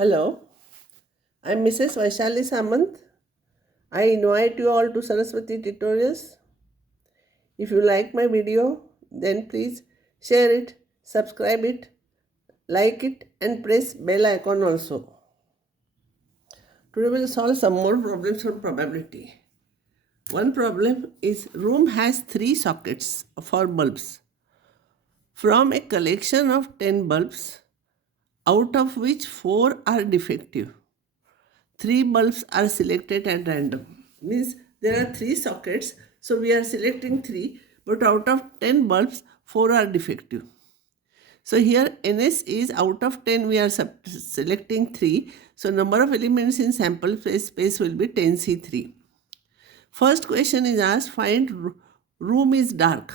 Hello, I'm Mrs. Vaishali Samant. I invite you all to Saraswati Tutorials. If you like my video, then please share it, subscribe it, like it, and press bell icon also. Today we'll solve some more problems on probability. One problem is room has 3 sockets for bulbs. From a collection of 10 bulbs, out of which 4 are defective. 3 bulbs are selected at random. Means there are 3 sockets, so we are selecting 3, but out of 10 bulbs, 4 are defective. So here NS is out of 10, we are selecting 3. So number of elements in sample space will be 10C3. First question is asked, find room is dark.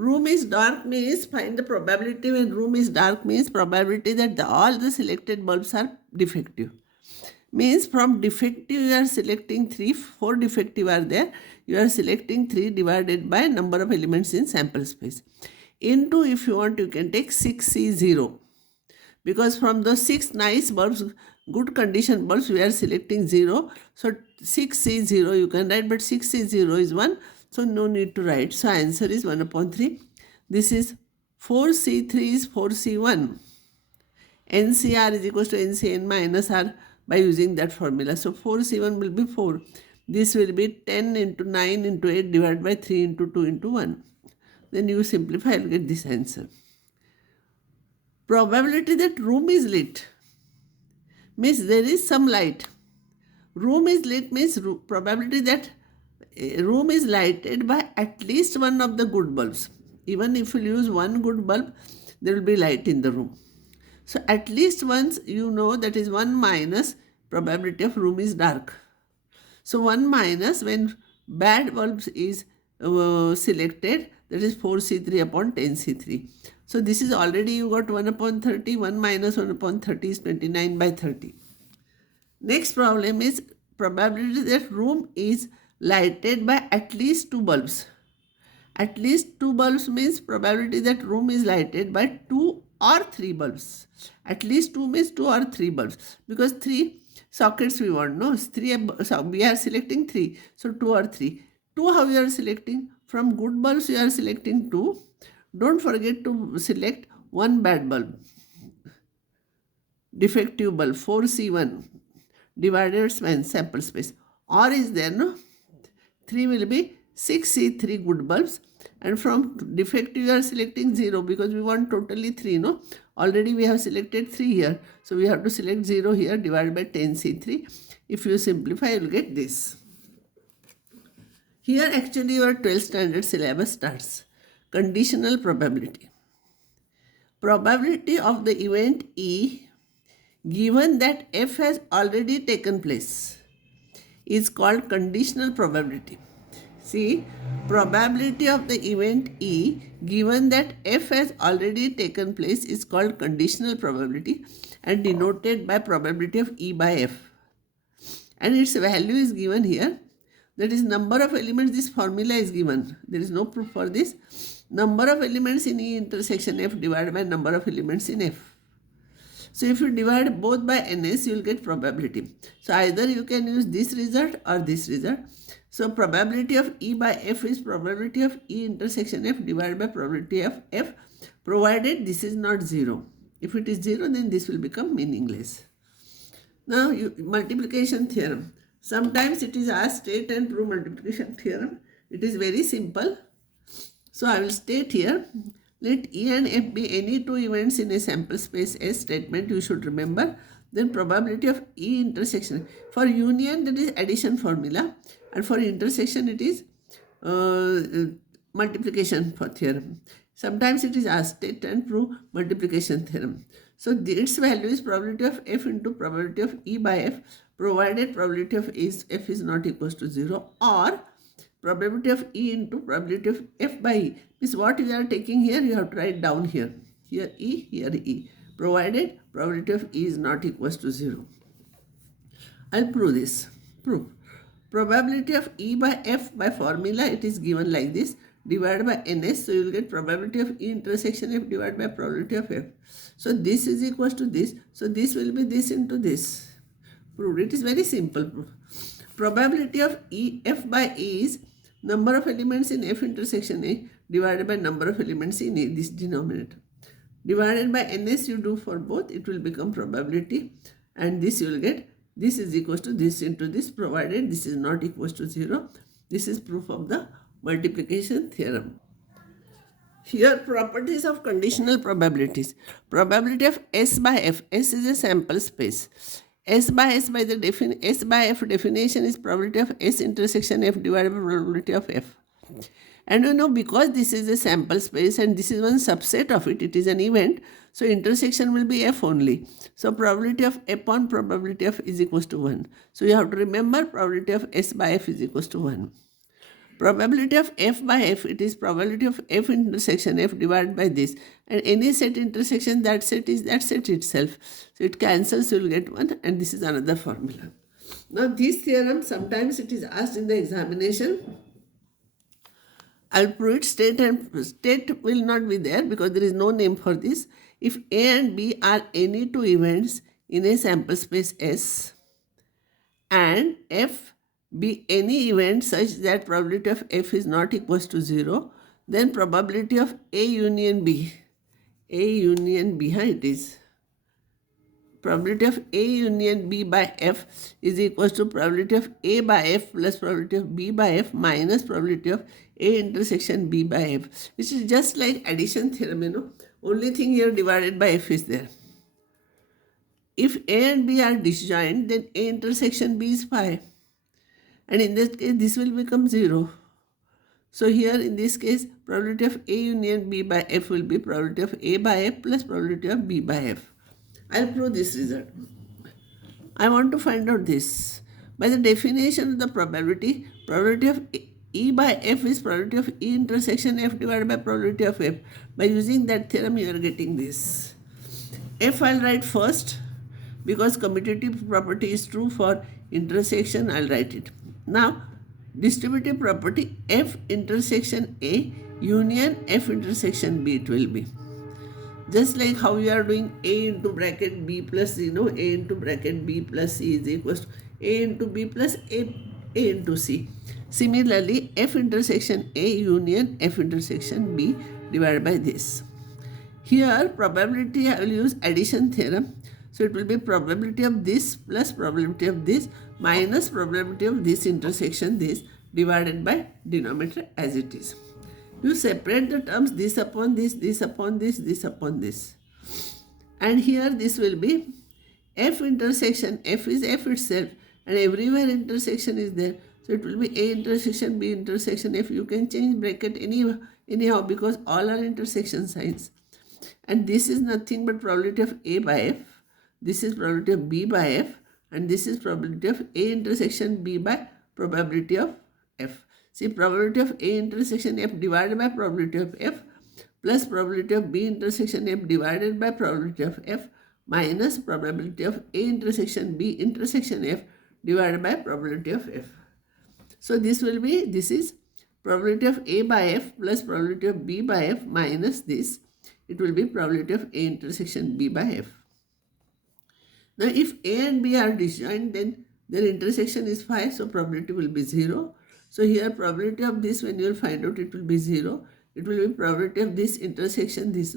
Room is dark means find the probability when room is dark means probability that all the selected bulbs are defective. Means from defective you are selecting 3, 4 defective are there, you are selecting 3 divided by number of elements in sample space. Into, if you want, you can take 6C0. Because from the 6 nice bulbs, good condition bulbs, we are selecting 0. So 6C0 you can write, but 6C0 is 1. So no need to write. So answer is 1 upon 3. This is 4C3 is 4C1. NCR is equals to NCN minus R by using that formula. So 4C1 will be 4. This will be 10 into 9 into 8 divided by 3 into 2 into 1. Then you simplify, you will get this answer. Probability that room is lit means there is some light. Room is lit means probability that room is lighted by at least one of the good bulbs. Even if you use one good bulb, there will be light in the room. So at least once you know, that is 1 minus probability of room is dark. So 1 minus when bad bulbs is selected, that is 4C3 upon 10C3. So this is already you got 1 upon 30. 1 minus 1 upon 30 is 29 by 30. Next problem is probability that room is lighted by at least 2 bulbs. At least 2 bulbs means probability that room is lighted by 2 or 3 bulbs. At least 2 means 2 or 3 bulbs. Because 3 sockets we want, no? So we are selecting 3. So 2 or 3. 2 how you are selecting? From good bulbs you are selecting 2. Don't forget to select one bad bulb. Defective bulb 4C1 divided by sample space. Or is there, no? 3 will be 6C3 good bulbs, and from defective you are selecting 0 because we want totally 3, no? Already we have selected 3 here, so we have to select 0 here divided by 10C3. If you simplify, you will get this. Here actually your 12th standard syllabus starts. Conditional probability. Probability of the event E given that F has already taken place is called conditional probability. See, probability of the event E given that F has already taken place is called conditional probability and denoted by probability of E by F. And its value is given here. That is number of elements, this formula is given. There is no proof for this. Number of elements in E intersection F divided by number of elements in F. So if you divide both by NS, you will get probability. So either you can use this result or this result. So probability of E by F is probability of E intersection F divided by probability of F, provided this is not 0. If it is 0, then this will become meaningless. Now multiplication theorem. Sometimes it is asked state and prove multiplication theorem. It is very simple. So I will state here. Let E and F be any 2 events in a sample space S statement, you should remember. Then probability of E intersection. For union, that is addition formula, and for intersection it is multiplication theorem. Sometimes it is asked state and prove multiplication theorem. So its value is probability of F into probability of E by F, provided probability of F is not equals to 0, or probability of E into probability of F by E. Means what you are taking here, you have to write down here. Here E, here E. Provided probability of E is not equals to 0. I'll prove this. Proof. Probability of E by F by formula, it is given like this. divided by ns. So you will get probability of E intersection F divided by probability of F. So this is equals to this. So this will be this into this. Proved. It is very simple proof. Probability of E F by E is number of elements in F intersection A divided by number of elements in A, this denominator. Divided by ns you do for both, it will become probability, and this you will get this is equals to this into this, provided this is not equals to 0. This is proof of the multiplication theorem. Here properties of conditional probabilities. Probability of S by F. S is a sample space. S by S by the S by F definition is probability of S intersection F divided by probability of F. And you know, because this is a sample space and this is one subset of it, it is an event, so intersection will be F only. So probability of F upon probability of is equals to 1. So you have to remember probability of S by F is equals to 1. Probability of F by F, it is probability of F intersection F divided by this. And any set intersection, that set is that set itself. So it cancels, you will get 1, and this is another formula. Now this theorem, sometimes it is asked in the examination. I'll prove it. State will not be there because there is no name for this. If A and B are any two events in a sample space S, and F be any event such that probability of F is not equals to 0, then probability of A union B, how it is? Probability of A union B by F is equals to probability of A by F plus probability of B by F minus probability of A intersection B by F, which is just like addition theorem, you know. Only thing here divided by F is there. If A and B are disjoint, then A intersection B is phi. And in this case, this will become 0. So here in this case, probability of A union B by F will be probability of A by F plus probability of B by F. I'll prove this result. I want to find out this. By the definition of the probability of E by F is probability of E intersection F divided by probability of F. By using that theorem, you are getting this. F I'll write first, because commutative property is true for intersection, I'll write it. Now, distributive property F intersection A union F intersection B, it will be. Just like how we are doing A into bracket B plus C, A into bracket B plus C is equals to A into B plus A into C. Similarly, F intersection A union F intersection B divided by this. Here, probability I will use addition theorem. So it will be probability of this plus probability of this minus probability of this intersection this divided by denominator as it is. You separate the terms, this upon this, this upon this, this upon this. And here this will be F intersection, F is F itself, and everywhere intersection is there. So it will be A intersection, B intersection F. You can change bracket anyhow because all are intersection signs. And this is nothing but probability of A by F. This is probability of B by F. And this is probability of A intersection B by probability of F. See, probability of A intersection F divided by probability of F plus probability of B intersection F divided by probability of F minus probability of A intersection B intersection F divided by probability of F. So this is probability of A by F plus probability of B by F minus this. It will be probability of A intersection B by F. Now if A and B are disjoint, then their intersection is phi, so probability will be 0. So here probability of this, when you will find out, it will be 0. It will be probability of this intersection this,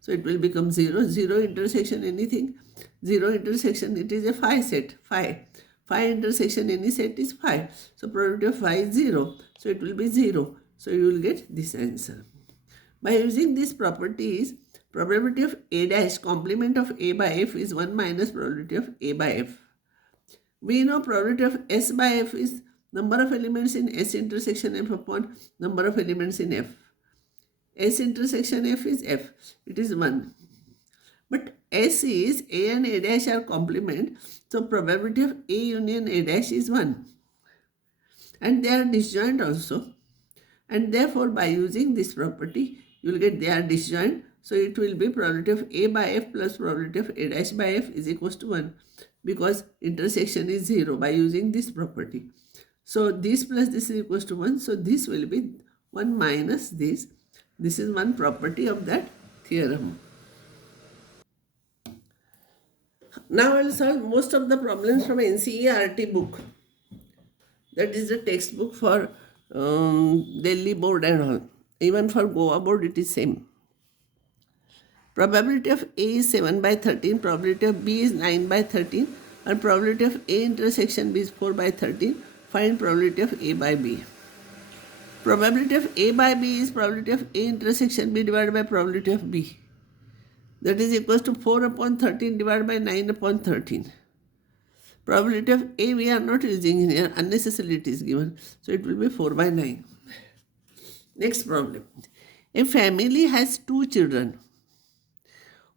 So it will become 0. 0 intersection anything. 0 intersection, it is a phi set, phi. Phi intersection any set is phi. So probability of phi is 0. So it will be 0. So you will get this answer. By using these properties, probability of A dash complement of A by F is 1 minus probability of A by F. We know probability of S by F is number of elements in S intersection F upon number of elements in F. S intersection F is F. It is 1. But S is A and A dash are complement. So probability of A union A dash is 1. And they are disjoint also. And therefore by using this property, you will get they are disjoint. So it will be probability of A by F plus probability of A dash by F is equals to 1. Because intersection is 0 by using this property. So this plus this is equals to 1. So this will be 1 minus this. This is one property of that theorem. Now I will solve most of the problems from NCERT book. That is the textbook for Delhi board and all. Even for Goa board it is same. Probability of A is 7 by 13, probability of B is 9 by 13, and probability of A intersection B is 4 by 13. Find probability of A by B. Probability of A by B is probability of A intersection B divided by probability of B. That is equals to 4 upon 13 divided by 9 upon 13. Probability of A we are not using here, unnecessarily it is given. So it will be 4 by 9. Next problem. A family has 2 children.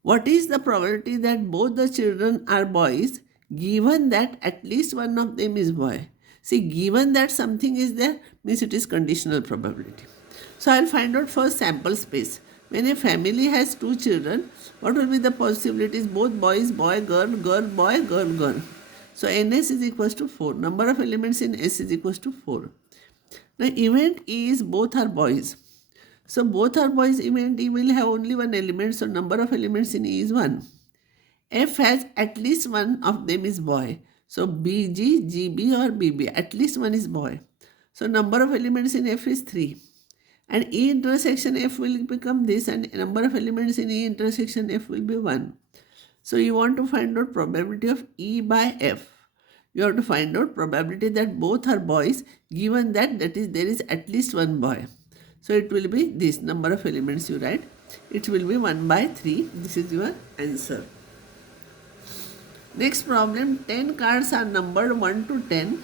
What is the probability that both the children are boys given that at least one of them is boy? See, given that something is there means it is conditional probability. So I will find out first sample space. When a family has 2 children, what will be the possibilities? Both boys, boy, girl, girl, boy, girl, girl. So NS is equals to 4. Number of elements in S is equals to 4. Now event E is both are boys. So both are boys, event E will have only one element. So number of elements in E is 1. F has at least one of them is boy. So BG, GB or BB, at least one is boy. So number of elements in F is 3. And E intersection F will become this, and number of elements in E intersection F will be 1. So you want to find out probability of E by F. You have to find out probability that both are boys given that there is at least one boy. So it will be this number of elements you write. It will be 1 by 3. This is your answer. Next problem, 10 cards are numbered 1 to 10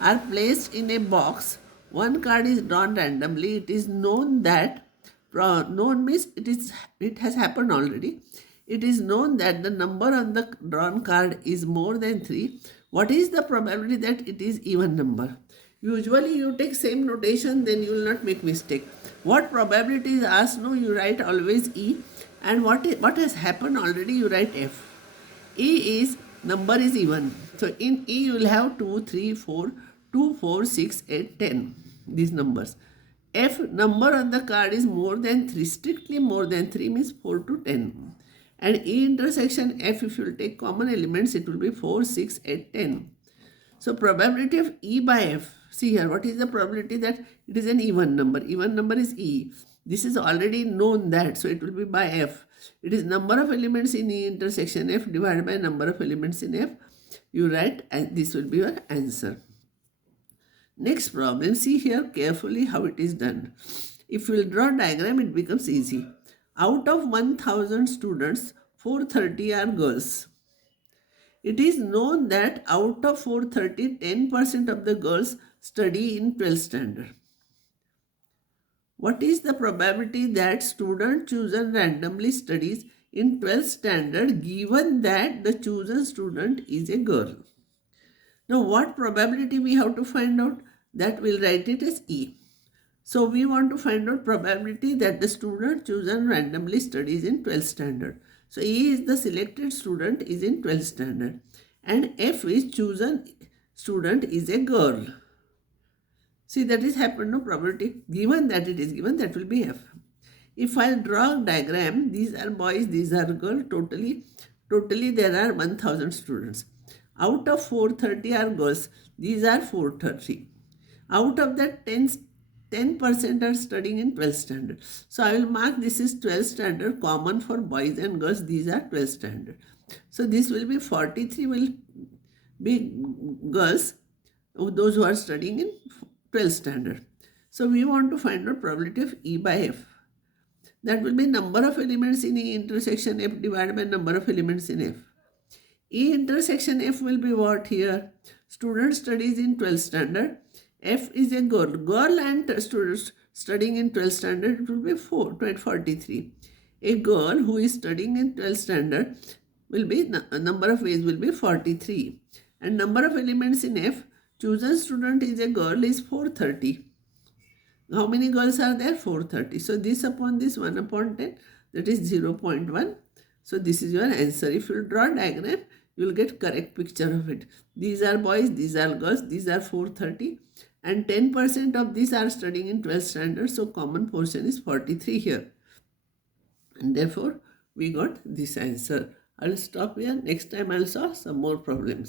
are placed in a box. One card is drawn randomly. It is known that, known means it has happened already. It is known that the number on the drawn card is more than 3. What is the probability that it is even number? Usually you take same notation, then you will not make mistake. What probability is asked? No, you write always E. And what has happened already, you write F. E is number is even. So in E you will have 2, 3, 4, 2, 4, 6, 8, 10. These numbers. F number on the card is more than 3. Strictly more than 3 means 4 to 10. And E intersection F, if you will take common elements, it will be 4, 6, 8, 10. So probability of E by F. See here, what is the probability that it is an even number? Even number is E. This is already known that, so it will be by F. It is number of elements in E intersection F divided by number of elements in F. You write, and this will be your answer. Next problem, see here carefully how it is done. If you will draw a diagram, it becomes easy. Out of 1000 students, 430 are girls. It is known that out of 430, 10% of the girls study in 12th standard. What is the probability that student chosen randomly studies in 12th standard given that the chosen student is a girl? Now what probability we have to find out? That we'll write it as E. So we want to find out probability that the student chosen randomly studies in 12th standard. So E is the selected student is in 12th standard. And F is chosen student is a girl. See, that is happened, no probability. Given that it is given, that will be F. If I draw a diagram, these are boys, these are girls. Totally there are 1000 students. Out of 430 are girls. These are 430. Out of that 10% are studying in 12th standard. So I will mark this is 12th standard, common for boys and girls. These are 12th standard. So this will be 43 will be girls, those who are studying in 12th standard. So we want to find out probability of E by F. That will be number of elements in E intersection F divided by number of elements in F. E intersection F will be what here? Student studies in 12th standard. F is a girl. Girl and students studying in 12th standard, it will be 43. A girl who is studying in 12th standard will be, number of ways will be 43. And number of elements in F, chosen student is a girl is 430. How many girls are there? 430. So this upon this 1 upon 10, that is 0.1. So this is your answer. If you draw a diagram, you will get correct picture of it. These are boys, these are girls, these are 430. And 10% of these are studying in 12th standard. So common portion is 43 here. And therefore, we got this answer. I'll stop here. Next time I'll solve some more problems.